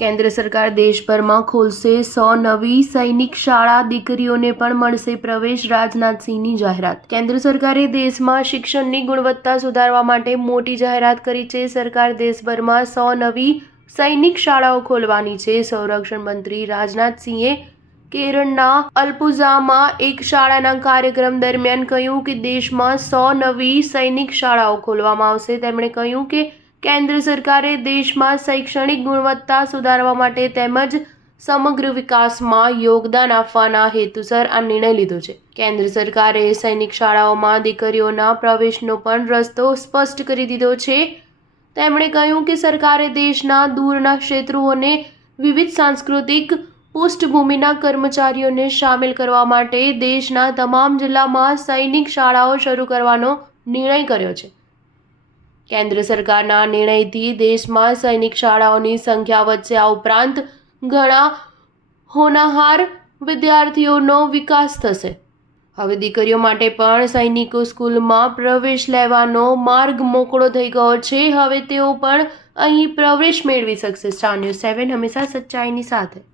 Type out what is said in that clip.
કેન્દ્ર સરકાર દેશભરમાં ખોલશે 100 નવી સૈનિક શાળા, દીકરીઓને પણ મળશે પ્રવેશ. રાજનાથસિંહની જાહેરાત. કેન્દ્ર સરકારે દેશમાં શિક્ષણની ગુણવત્તા સુધારવા માટે મોટી જાહેરાત કરી છે. સરકાર દેશભરમાં 100 નવી સૈનિક શાળાઓ ખોલવાની છે. સંરક્ષણ મંત્રી રાજનાથસિંહે કેરળના અલપુઝામાં એક શાળાના કાર્યક્રમ દરમિયાન કહ્યું કે દેશમાં 100 નવી સૈનિક શાળાઓ ખોલવામાં આવશે. તેમણે કહ્યું કે કેન્દ્ર સરકારે દેશમાં શૈક્ષણિક ગુણવત્તા સુધારવા માટે તેમજ સમગ્ર વિકાસમાં યોગદાન આપવાના હેતુસર આ નિર્ણય લીધો છે. કેન્દ્ર સરકારે સૈનિક શાળાઓમાં દીકરીઓના પ્રવેશનો પણ રસ્તો સ્પષ્ટ કરી દીધો છે. તેમણે કહ્યું કે સરકારે દેશના દૂરના ક્ષેત્રો અને વિવિધ સાંસ્કૃતિક પૃષ્ઠભૂમિના કર્મચારીઓને સામેલ કરવા માટે દેશના તમામ જિલ્લામાં સૈનિક શાળાઓ શરૂ કરવાનો નિર્ણય કર્યો છે. કેન્દ્ર સરકારના નિર્ણયથી દેશમાં સૈનિક શાળાઓની સંખ્યા વધશે. આ ઉપરાંત ઘણા હોનહાર વિદ્યાર્થીઓનો વિકાસ થશે. હવે દીકરીઓ માટે પણ સૈનિકો સ્કૂલમાં પ્રવેશ લેવાનો માર્ગ મોકળો થઈ ગયો છે. હવે તેઓ પણ અહીં પ્રવેશ મેળવી શકશે. સ્ટાર ન્યૂઝ 7 હંમેશા સચ્ચાઈની સાથે.